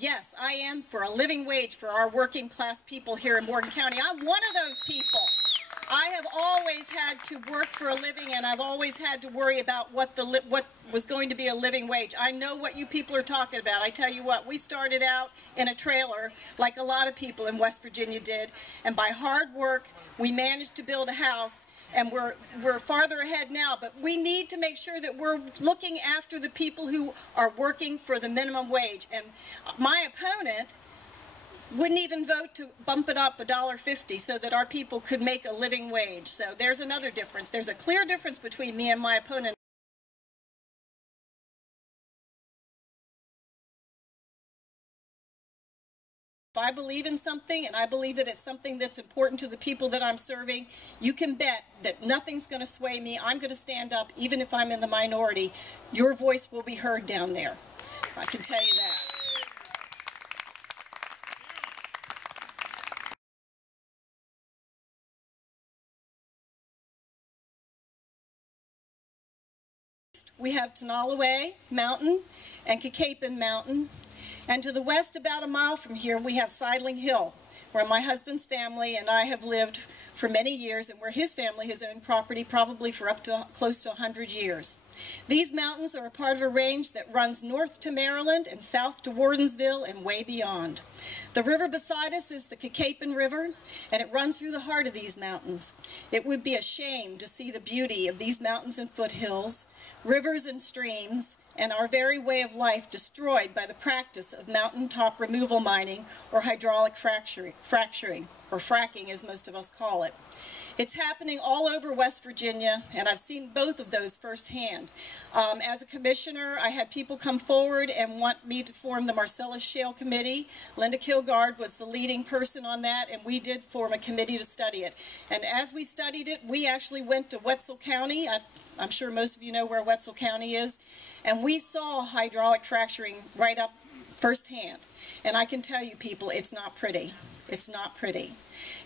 Yes, I am for a living wage for our working class people here in Morgan County. I'm one of those people. I have always had to work for a living, and I've always had to worry about what was going to be a living wage. I know what you people are talking about. I tell you what, we started out in a trailer like a lot of people in West Virginia did, and by hard work, we managed to build a house, and we're farther ahead now, but we need to make sure that we're looking after the people who are working for the minimum wage. And my opponent wouldn't even vote to bump it up $1.50 so that our people could make a living wage. So there's another difference. There's a clear difference between me and my opponent. If I believe in something, and I believe that it's something that's important to the people that I'm serving, you can bet that nothing's going to sway me. I'm going to stand up, even if I'm in the minority. Your voice will be heard down there. I can tell you that. We have Tenalloway Mountain and Cacapon Mountain. And to the west, about a mile from here, we have Sidling Hill, where my husband's family and I have lived for many years, and where his family has owned property probably for up to close to 100 years. These mountains are a part of a range that runs north to Maryland and south to Wardensville and way beyond. The river beside us is the Cacapon River, and it runs through the heart of these mountains. It would be a shame to see the beauty of these mountains and foothills, rivers and streams, and our very way of life destroyed by the practice of mountaintop removal mining or hydraulic fracturing, or fracking as most of us call it. It's happening all over West Virginia, and I've seen both of those firsthand. As a commissioner, I had people come forward and want me to form the Marcellus Shale Committee. Linda Kilgard was the leading person on that, and we did form a committee to study it. And as we studied it, we actually went to Wetzel County. I'm sure most of you know where Wetzel County is. And we saw hydraulic fracturing right up firsthand. And I can tell you people, it's not pretty. It's not pretty.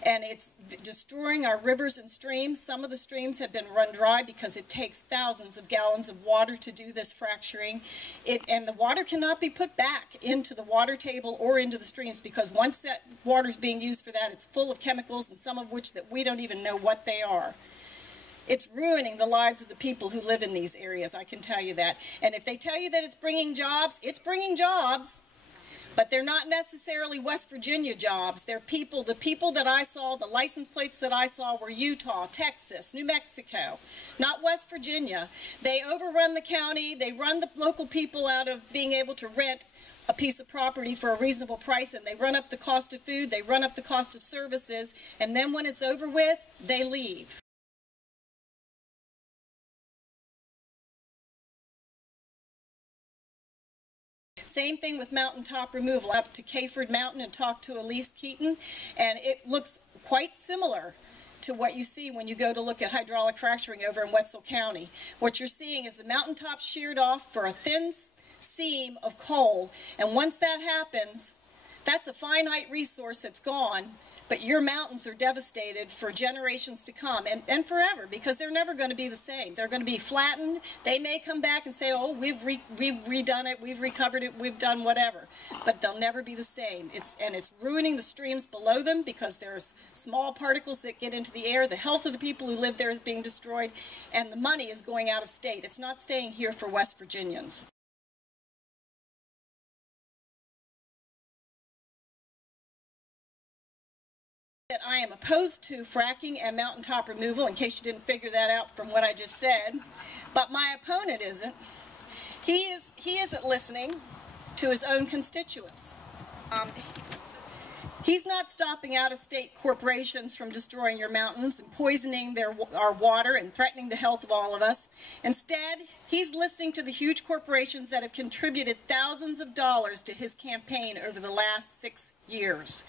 And it's destroying our rivers and streams. Some of the streams have been run dry because it takes thousands of gallons of water to do this fracturing. And the water cannot be put back into the water table or into the streams, because once that water is being used for that, it's full of chemicals, and some of which that we don't even know what they are. It's ruining the lives of the people who live in these areas, I can tell you that. And if they tell you that it's bringing jobs, it's bringing jobs. But they're not necessarily West Virginia jobs. They're people, the people that I saw, the license plates that I saw were Utah, Texas, New Mexico, not West Virginia. They overrun the county. They run the local people out of being able to rent a piece of property for a reasonable price, and they run up the cost of food, they run up the cost of services, and then when it's over with, they leave. Same thing with mountaintop removal. Up to Caford Mountain and talked to Elise Keaton, and it looks quite similar to what you see when you go to look at hydraulic fracturing over in Wetzel County. What you're seeing is the mountaintop sheared off for a thin seam of coal, and once that happens, that's a finite resource that's gone, but your mountains are devastated for generations to come and forever, because they're never going to be the same. They're going to be flattened. They may come back and say, oh, we've redone it, we've recovered it, we've done whatever, but they'll never be the same. It's ruining the streams below them because there's small particles that get into the air. The health of the people who live there is being destroyed, and the money is going out of state. It's not staying here for West Virginians. That I am opposed to fracking and mountaintop removal, in case you didn't figure that out from what I just said, but my opponent isn't. He isn't listening to his own constituents. He's not stopping out-of-state corporations from destroying your mountains and poisoning our water and threatening the health of all of us. Instead, he's listening to the huge corporations that have contributed thousands of dollars to his campaign over the last 6 years.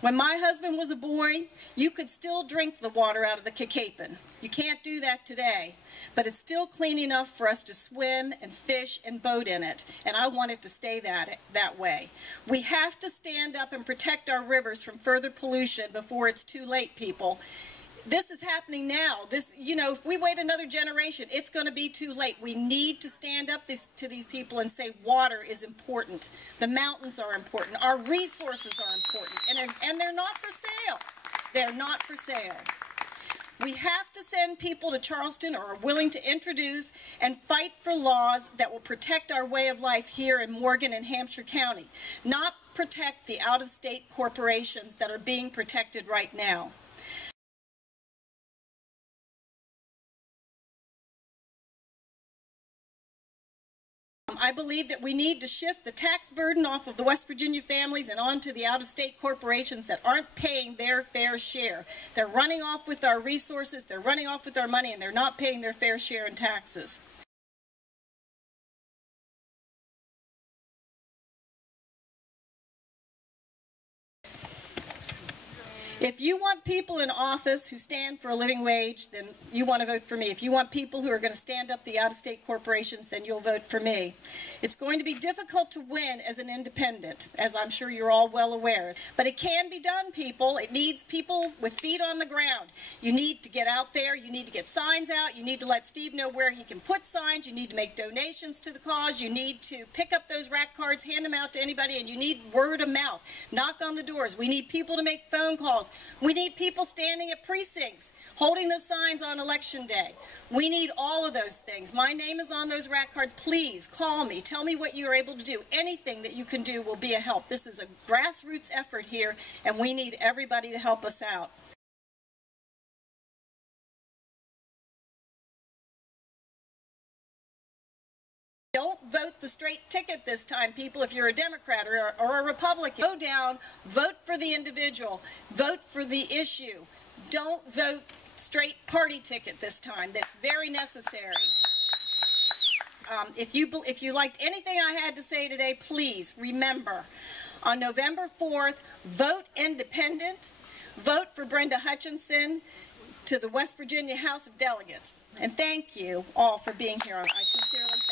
When my husband was a boy, you could still drink the water out of the Cacapon. You can't do that today, but it's still clean enough for us to swim and fish and boat in it, and I want it to stay that way. We have to stand up and protect our rivers from further pollution before it's too late, people. This is happening now. This, you know, if we wait another generation, it's going to be too late. We need to stand up to these people and say water is important. The mountains are important. Our resources are important. And they're not for sale. They're not for sale. We have to send people to Charleston or are willing to introduce and fight for laws that will protect our way of life here in Morgan and Hampshire County, not protect the out-of-state corporations that are being protected right now. I believe that we need to shift the tax burden off of the West Virginia families and onto the out-of-state corporations that aren't paying their fair share. They're running off with our resources, they're running off with our money, and they're not paying their fair share in taxes. If you want people in office who stand for a living wage, then you want to vote for me. If you want people who are going to stand up the out-of-state corporations, then you'll vote for me. It's going to be difficult to win as an independent, as I'm sure you're all well aware. But it can be done, people. It needs people with feet on the ground. You need to get out there. You need to get signs out. You need to let Steve know where he can put signs. You need to make donations to the cause. You need to pick up those rack cards, hand them out to anybody, and you need word of mouth. Knock on the doors. We need people to make phone calls. We need people standing at precincts, holding those signs on election day. We need all of those things. My name is on those rack cards. Please call me. Tell me what you're able to do. Anything that you can do will be a help. This is a grassroots effort here, and we need everybody to help us out. Don't vote the straight ticket this time, people, if you're a Democrat or a Republican. Go down, vote for the individual, vote for the issue. Don't vote straight party ticket this time. That's very necessary. If you liked anything I had to say today, please remember, on November 4th, vote independent, vote for Brenda Hutchinson to the West Virginia House of Delegates. And thank you all for being here. I sincerely thank you.